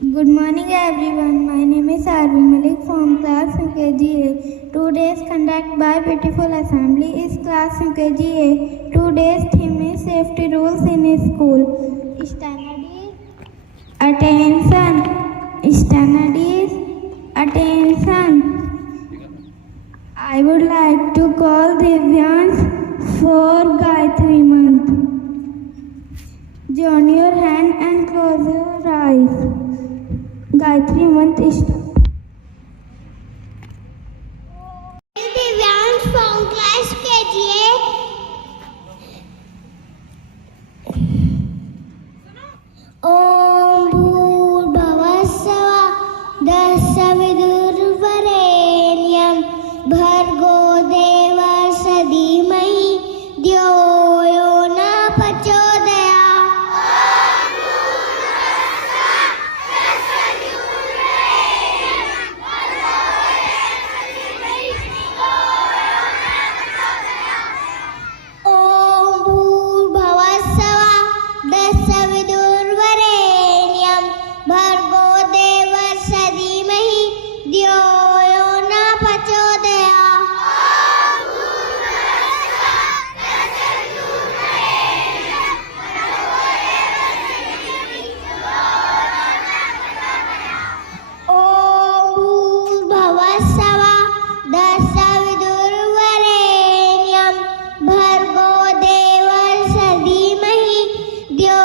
Good morning everyone. My name is Arvin Malik from class UKGA. Today's conduct by beautiful assembly is class UKGA. Today's theme is safety rules in school. Studies, attention. Studies, attention. I would like to call Divyans for Gayatri month. Join your hand and close your eyes. Gayatri month start. Divyansh from class KGA. Om Bhurбhavасва Tassavidurvarenyam Bhargo Devasya Dhimahi Dhyo Yo Na Prachodaya. Om Bhurбhavасва Tassavidurvarenyam Bhargo Devasya Dhimahi Dhyo Yo Na Prachodaya. Om Bhurбhavасва Tassavidurvarenyam Bhargo Devasya Dhimahi Dhyo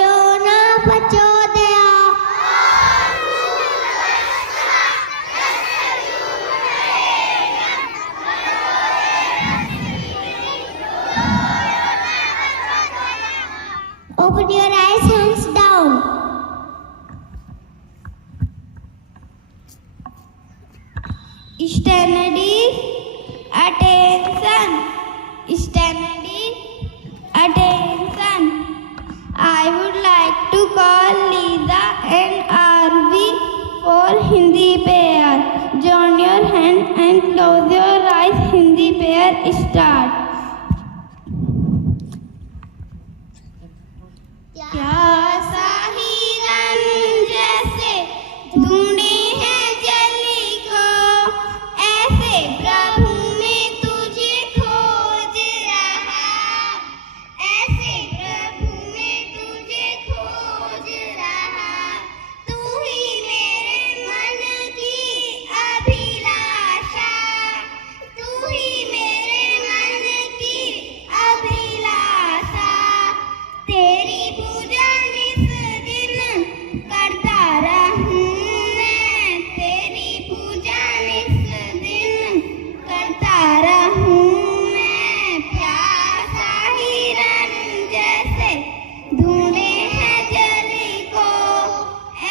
Yo Na Prachodaya. Open your eyes, hands down. Studies, attention. Studies, attention. I would like to call Lisa and Arvi for Hindi pair. Join your hand and close your eyes. Hindi pair start. प्यासा हिरन जैसे ढूंढे हैं जली को, ऐसे प्रभु में तुझे खोज रहा, ऐसे प्रभु में तुझे खोज रहा। तू ही मेरे मन की अभिलाषा, तू ही मेरे मन की अभिलाषा। तेरी पूजा निस दिन करता रहूं मैं, तेरी पूजा निस दिन करता रहूं मैं। प्यासा हिरन जैसे ढूंढे हैं जली को,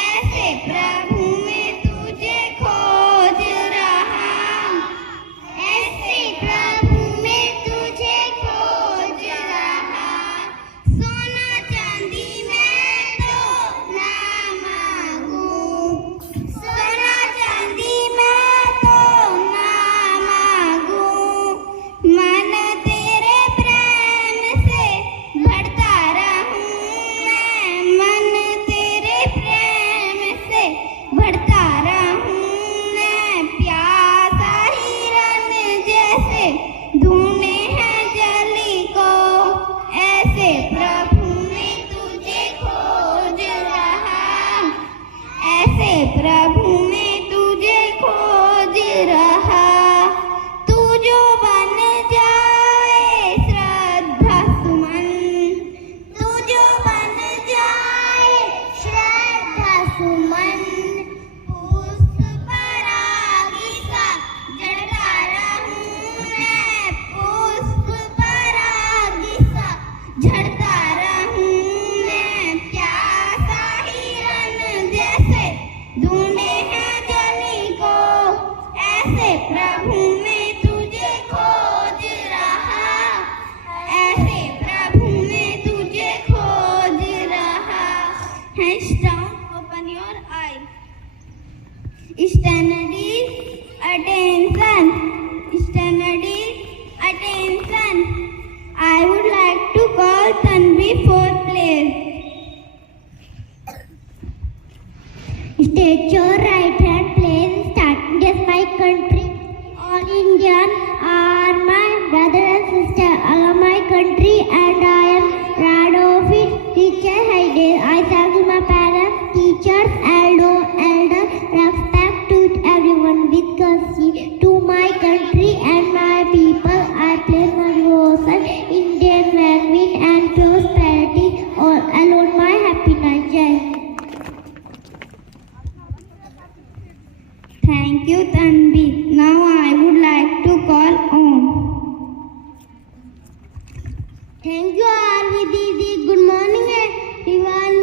ऐसे प्रभु में तुझे खोज रहा, ऐसे प्रभु में तुझे खोज रहा। सोना चांदी मैं तो ना मांगूं, सोना चांदी मैं तो ना मांगूं। मन तेरे प्रेम से बढ़ता रहूं मैं, मन तेरे प्रेम से बढ़ता रहूं मैं। प्यासा हिरन जैसे ढूंढे हैं जली को, ऐसे प्रभु में तुझे खोज रहा, ऐसे प्रभु में तुझे खोज रहा। तू जो बन जाए श्रद्धा सुमन, तू जो बन जाए श्रद्धा सुमन। पुष्प परागी सा जड़ता रहूं मैं, पुष्प परागी सा झड़ता रहूं मैं। प्यासा हिरन जैसे ढूंढे हैं जली को, ऐसे प्रभु में तुझे खोज रहा, ऐसे प्रभु में तुझे खोज रहा। Hands down, open your eyes. Studies, attention. Studies, attention. I would like to call Tanvi for place. State your right hand, please. Starting as my country. All Indian are my brother and sister. Are my country, and I am proud of it. Teacher Haide, I thank my parents, teachers, elder, respect to everyone with courtesy to my country and my people. I place my devotion, Indian language and prosperity. All alone my happiness. Jai. Thank you, Tanvi. Now I would like to call on. Thank you, Arvi Didi. Good morning, everyone.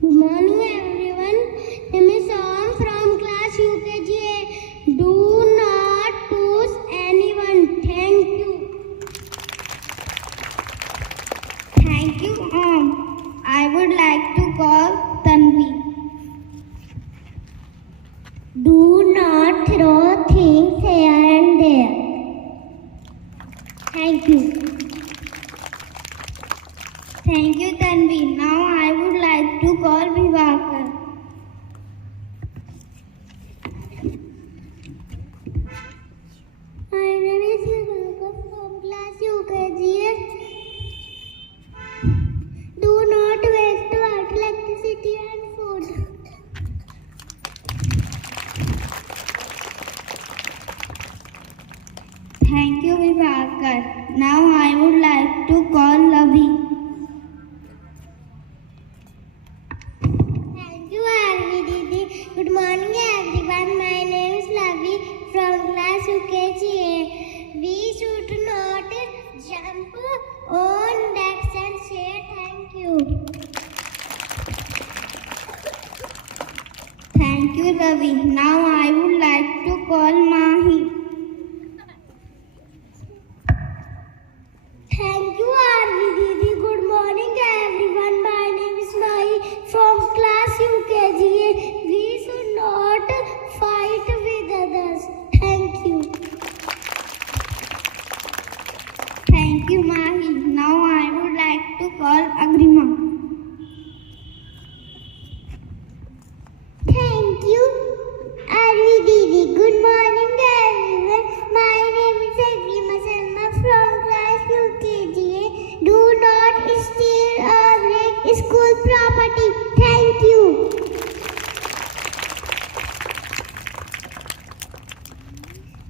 Good morning, everyone. Name is Om from class UKG. Do not push anyone. Thank you. Thank you, Om. I would like to call Tanvi. Do not throw things here and there. Thank you. Thank you, Tanvi. Now I would like to call Vivakar. My name is Vivakar from class UKG. Do not waste water, electricity and food. Thank you, Vivakar. Now I would like to call Lavi. Thank you, Arvi Didi. Good morning, everyone. My name is Lavi from class UKG. We should not jump on decks and say thank you. Thank you, Lavi. Now I would like to call Mahi. Thank you, Arvi Didi. Good morning, everyone. My name is Mahi from class UKG. We should not fight with others. Thank you. Thank you, Mahi. Now I would like to call Agrima. Thank you, Arvi Didi. Good morning, everyone. My name is Agrima Sharma from class UKG. Do not steal or break school property. Thank you.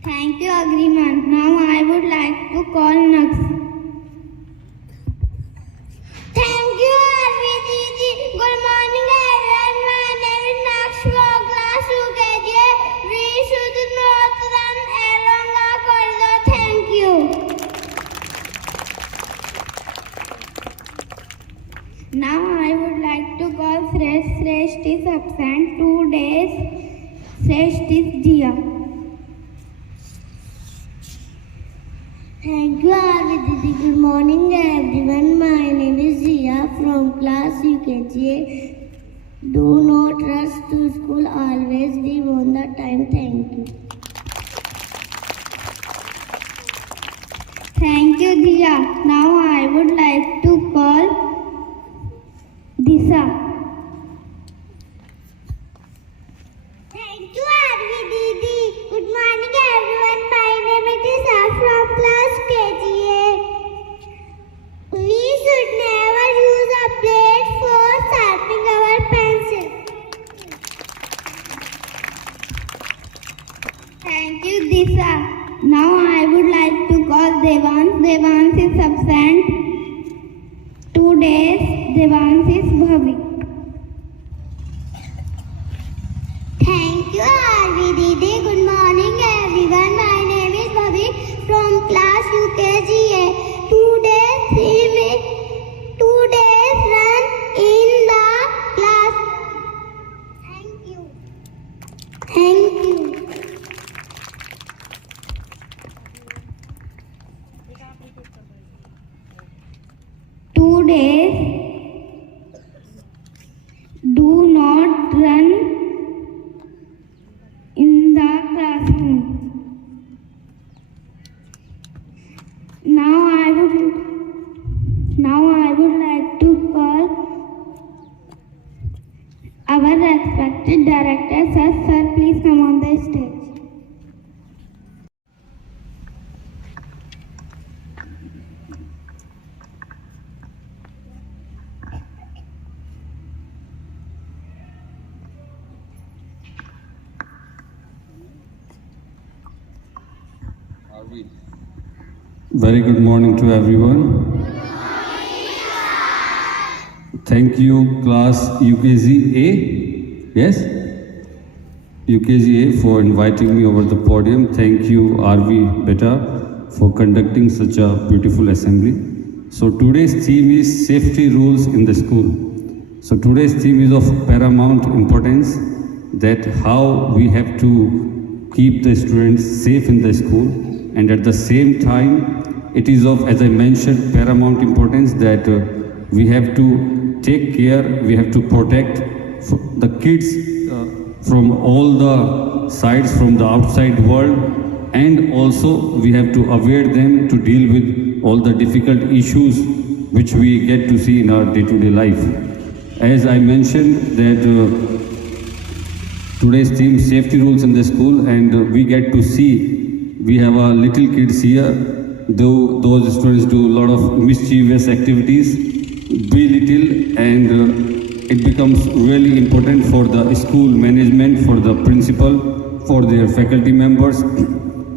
Thank you, Agrima. Now I would like to call Naks. Thank you, Arvi Didi. Good morning, everyone. My name is Naksh from class UKG. We should not run along a corridor. Thank you. Now I would like to call Shresh. Shresh is absent 2 days. Shresh is Jia. Thank you, Arvi Didi. Good morning, everyone. My name is Zia from class UKG. Do not rush to school. Always be on the time. Thank you. Thank you, Jia. Now I would like to call Disha. Thank you, Arvi Didi. Good morning, everyone. My name is Disha from class KGA. We should never use a blade for sharpening our pencil. Thank you, Disha. Now I would like to call Devans. Devans is absent 2 days. Devans is Bhavi. Thank you, Arvi Didi. Good morning, everyone. My name is Bhavi from class UKG. 2 days, 2 days run in the class. Thank you. Thank you. 2 days. Do not run in the classroom. Now I would respected director, sir, please come on the stage. Very good morning to everyone. Thank you, class UKG A. Yes? UKG A for inviting me over the podium. Thank you, RV Beta, for conducting such a beautiful assembly. So today's theme is safety rules in the school. So today's theme is of paramount importance, that how we have to keep the students safe in the school, and at the same time it is of, as I mentioned, paramount importance that we have to take care, we have to protect the kids from all the sides, from the outside world, and also we have to aware them to deal with all the difficult issues which we get to see in our day-to-day life. As I mentioned that today's theme, safety rules in the school, and we get to see, we have a little kids here, though those students do a lot of mischievous activities, belittle, and it becomes really important for the school management, for the principal, for their faculty members,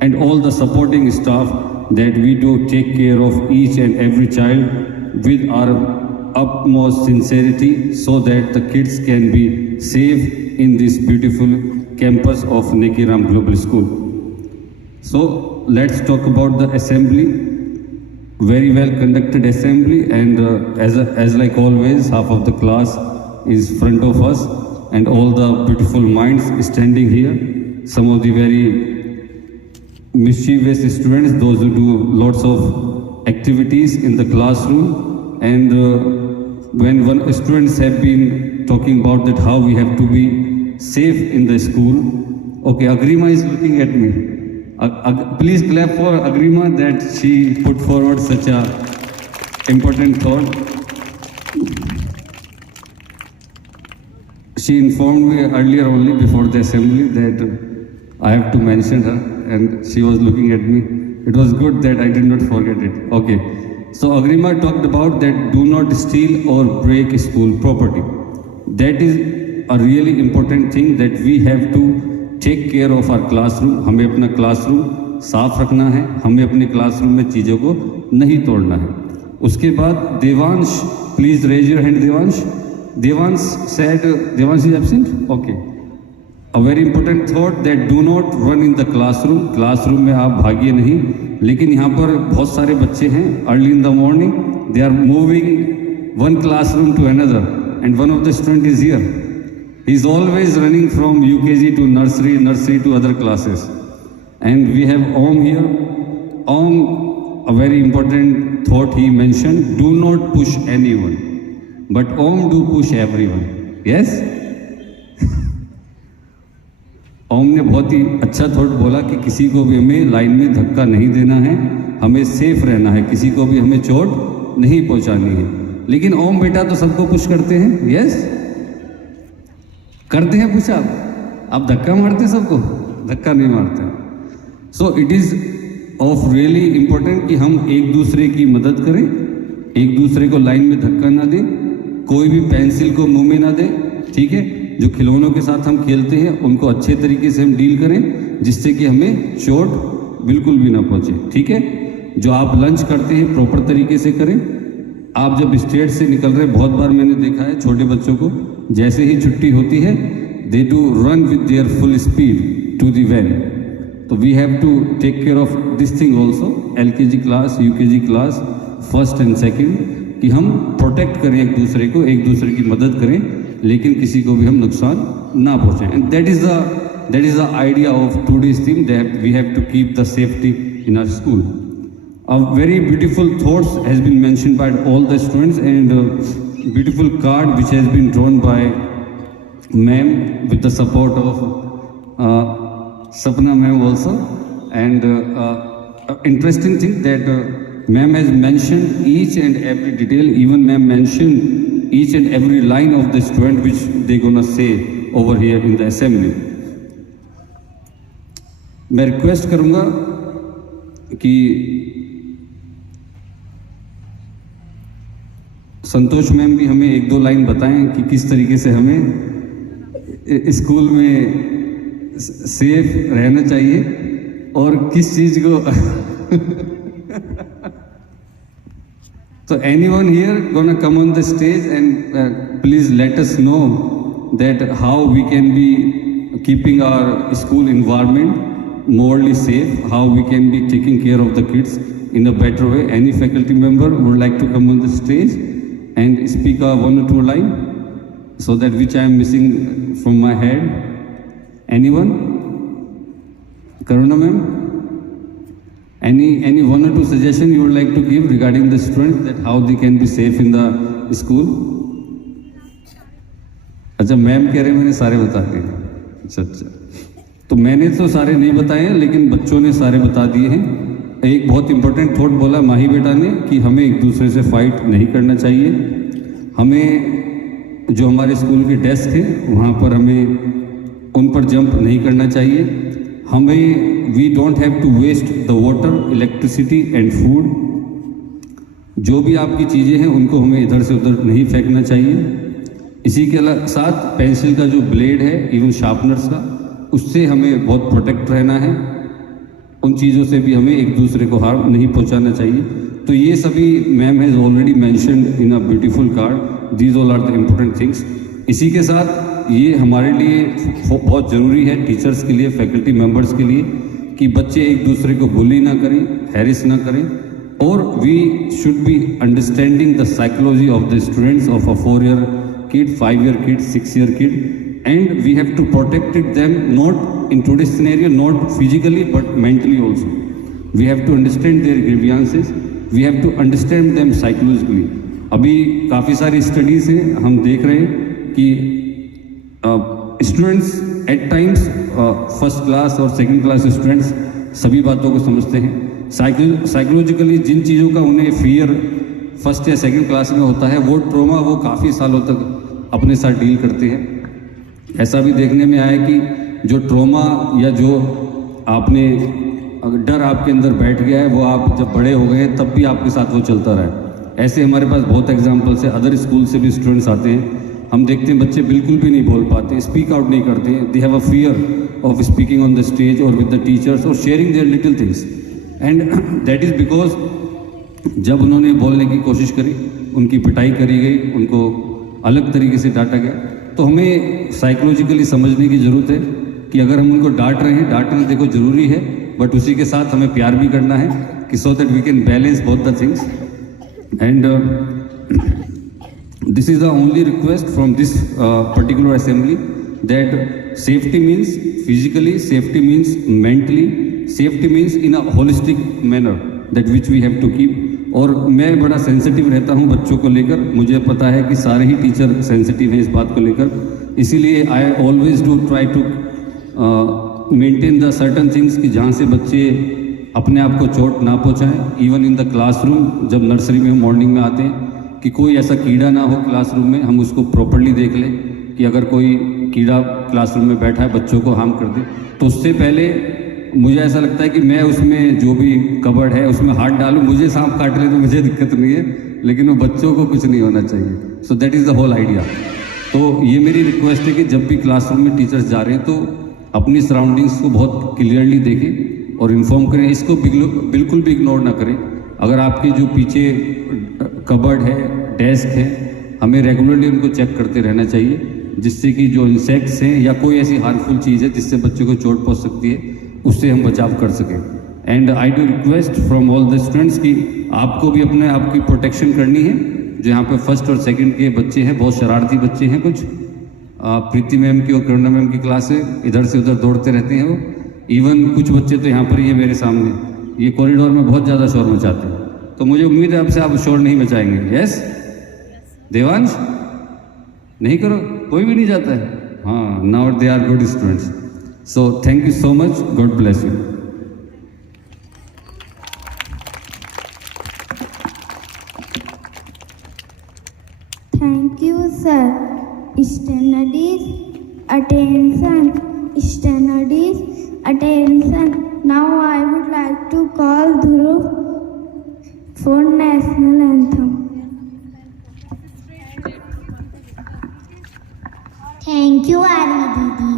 and all the supporting staff, that we do take care of each and every child with our utmost sincerity, so that the kids can be safe in this beautiful campus of Nekiram Global School. So let's talk about the assembly. Very well conducted assembly, and as like always, half of the class is front of us, and all the beautiful minds standing here. Some of the very mischievous students, those who do lots of activities in the classroom, and when one students have been talking about that how we have to be safe in the school. Okay, Agrima is looking at me. Please clap for Agrima that she put forward such a important thought. She informed me earlier only before the assembly that I have to mention her, and she was looking at me. It was good that I did not forget it. Okay. So Agrima talked about that do not steal or break school property. That is a really important thing, that we have to take care of our classroom. हमें अपना classroom साफ रखना है, हमें अपने classroom में चीज़ों को नहीं तोड़ना है. उसके बाद Devansh, please raise your hand. Devansh said, Devansh is absent. Okay. A very important thought that do not run in the classroom. Classroom में आप भागिए नहीं. लेकिन यहाँ पर बहुत सारे बच्चे हैं, early in the morning they are moving one classroom to another, and one of the student is here. He is always running from UKG to nursery to other classes. And we have Om here. Om, a very important thought he mentioned, do not push anyone. But Om do push everyone. Yes? Om ने बहुत ही अच्छा thought बोला कि किसी को भी हमें line में धक्का नहीं देना है, हमें सेफ रहना है, किसी को भी हमें चोट नहीं पहुंचानी है. लेकिन ओम बेटा तो सबको पुश करते हैं. यस? करते हैं पुश. आप धक्का मारते हैं सबको? धक्का नहीं मारते. So it is of really important कि हम एक दूसरे की मदद करें, एक दूसरे को लाइन में धक्का ना दें, कोई भी पेंसिल को मुंह में ना दें. ठीक है? जो खिलौनों के साथ हम खेलते हैं उनको अच्छे तरीके से हम डील करें, जिससे कि हमें चोट बिल्कुल भी ना पहुंचे. ठीक है? जो आप लंच करते हैं प्रॉपर तरीके से करें. आप जब स्टेट से निकल रहे, बहुत बार मैंने देखा है छोटे बच्चों को, जैसे ही छुट्टी होती है they do run with their full speed to the van. तो we have to take care of this thing also. LKG class, UKG class, first and second, कि हम प्रोटेक्ट करें एक दूसरे को, एक दूसरे की मदद करें, लेकिन किसी को भी हम नुकसान ना पहुँचाएं. And that is the idea of today's theme, that we have to keep the safety in our school. A very beautiful thoughts has been mentioned by all the students, and beautiful card which has been drawn by ma'am with the support of Sapna ma'am also. And interesting thing that ma'am has mentioned each and every detail. Even ma'am mentioned each and every line of the student which they're gonna say over here in the assembly. मैं request करूंगा कि संतोष ma'am भी हमें 1-2 line बताएं कि किस तरीके से हमें स्कूल में सेफ रहना चाहिए और किस चीज को So anyone here gonna come on the stage and please let us know that how we can be keeping our school environment morally safe, how we can be taking care of the kids in a better way. Any faculty member would like to come on the stage and speak 1 or 2 line so that which I am missing from my head. Anyone? Karuna ma'am? Any 1 or 2 suggestion you would like to give regarding the students that how they can be safe in the school? अच्छा ma'am कह रहे हैं मैंने सारे बता दिए। अच्छा तो मैंने तो सारे नहीं बताए हैं लेकिन बच्चों ने सारे बता दिए हैं। एक बहुत इंपॉर्टेंट थॉट बोला माही बेटा ने कि हमें एक दूसरे से फाइट नहीं करना चाहिए। हमें जो हमारे स्कूल के डेस्क हैं वहाँ पर हमें उन पर जंप नहीं करना चाहिए। हमें we don't have to waste the water, electricity and food. जो भी आपकी चीज़ें हैं उनको हमें इधर से उधर नहीं फेंकना चाहिए। इसी के साथ पेंसिल का जो ब्लेड है, इवन शार्पनर्स का, उससे हमें बहुत प्रोटेक्ट रहना है। उन चीज़ों से भी हमें एक दूसरे को हार्म नहीं पहुंचाना चाहिए। तो ये सभी ma'am has already mentioned in a beautiful card. These all are the important things. इसी के साथ ये हमारे लिए बहुत ज़रूरी है, टीचर्स के लिए, फैकल्टी मेंबर्स के लिए, कि बच्चे एक दूसरे को बुली ना करें, हैरिस ना करें। और we should be understanding the psychology of the students of a 4-year kid, 5-year kid, 6-year kid, and we have to protect them not in today's scenario, not physically but mentally also. We have to understand their grievances, we have to understand them psychologically. अभी काफ़ी सारी studies हैं, हम देख रहे हैं कि students at times first class और सेकंड क्लास स्टूडेंट्स सभी बातों को समझते हैं। साइकोलॉजिकली जिन चीज़ों का उन्हें फियर फर्स्ट या सेकंड क्लास में होता है, वो ट्रॉमा वो काफ़ी सालों तक अपने साथ डील करते हैं। ऐसा भी देखने में आया कि जो ट्रॉमा या जो आपने डर आपके अंदर बैठ गया है, वो आप जब बड़े हो गए तब भी आपके साथ वो चलता रहा है। ऐसे हमारे पास बहुत एग्जाम्पल्स है। अदर स्कूल से भी स्टूडेंट्स आते हैं, हम देखते हैं बच्चे बिल्कुल भी नहीं बोल पाते, स्पीक आउट नहीं करते। They have a fear of speaking on the stage और विद द टीचर्स और sharing their little things, and that is because जब उन्होंने बोलने की कोशिश करी, उनकी पिटाई करी गई, उनको अलग तरीके से डांटा गया। तो हमें साइकोलॉजिकली समझने की ज़रूरत है कि अगर हम उनको डांट रहे हैं, डांटना देखो ज़रूरी है, बट उसी के साथ हमें प्यार भी करना है कि so that we can balance both the things. And this is the only request from this particular assembly, that safety means physically, safety means mentally, safety means in a holistic manner that which we have to keep. और मैं बड़ा sensitive रहता हूँ बच्चों को लेकर, मुझे पता है कि सारे ही टीचर सेंसिटिव हैं इस बात को लेकर, इसीलिए I always do try to maintain the certain things कि जहाँ से बच्चे अपने आप को चोट ना पहुँचाएं। इवन इन द क्लासरूम, जब नर्सरी में मॉर्निंग में आते हैं, कि कोई ऐसा कीड़ा ना हो क्लासरूम में, हम उसको प्रॉपर्ली देख लें कि अगर कोई कीड़ा क्लासरूम में बैठा है बच्चों को हार्म कर दे, तो उससे पहले मुझे ऐसा लगता है कि मैं उसमें जो भी कबर्ड है उसमें हाथ डालूं। मुझे सांप काट ले तो मुझे दिक्कत नहीं है, लेकिन वो बच्चों को कुछ नहीं होना चाहिए। So that is the whole idea. तो ये मेरी रिक्वेस्ट है कि जब भी क्लासरूम में टीचर्स जा रहे हैं तो अपनी सराउंडिंग्स को बहुत क्लियरली देखें और इन्फॉर्म करें, इसको बिल्कुल भी इग्नोर ना करें। अगर आपके जो पीछे कबर्ड है, डेस्क है, हमें रेगुलरली उनको चेक करते रहना चाहिए, जिससे कि जो इंसेक्ट्स हैं या कोई ऐसी हार्मफुल चीज़ है जिससे बच्चों को चोट पहुंच सकती है, उससे हम बचाव कर सकें। And I do request from all the students कि आपको भी अपने आप की प्रोटेक्शन करनी है। जो यहाँ पे फर्स्ट और सेकंड के बच्चे हैं, बहुत शरारती बच्चे हैं, कुछ प्रीति मैम की और करुणा मैम की क्लास है, इधर से उधर दौड़ते रहते हैं वो। इवन कुछ बच्चे तो यहाँ पर ही है मेरे सामने, ये कॉरिडोर में बहुत ज़्यादा शोर मचाते हैं। तो मुझे उम्मीद है आपसे आप शोर नहीं मचाएंगे। यस देवांश, नहीं करो, कोई भी नहीं जाता है। हाँ, now they are good students. So thank you so much, God bless you. Thank you, sir. Studies Attention, studies, attention. Now I would like to call Dhruv for national anthem. Thank you, Ari Didi.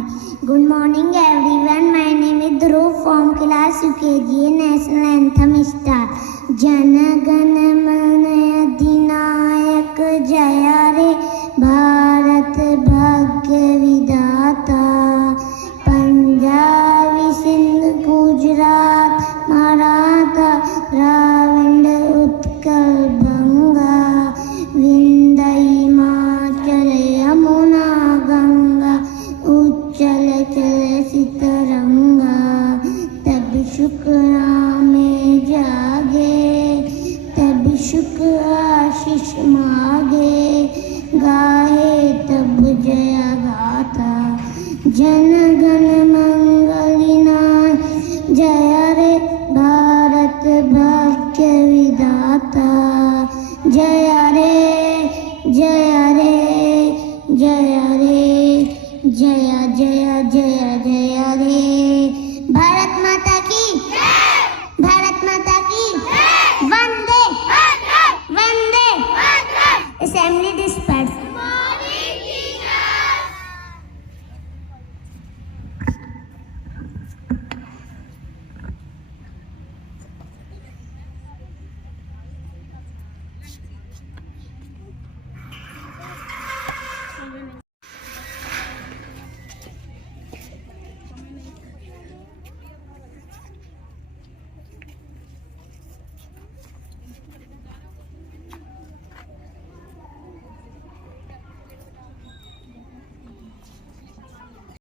Good morning, everyone. My name is Dhruv from class UKG. National anthem start. Jana Gana Mana Adhinayak Jaya Re Bharat Bhagya Vidata. Punjab, Sindh, Gujarat, Maratha, Dravid, Utkal, Banga, Vindhya, Himachal, Yamuna, Ganga, Uchal Chal Sitaranga. तब शुक्र में जागे, तब शुक्र आशीष मांगे, गाए तब जया गाथा. जन गण मंगलिनाय जय रे भारत भाग्य विधाता. जय रे जय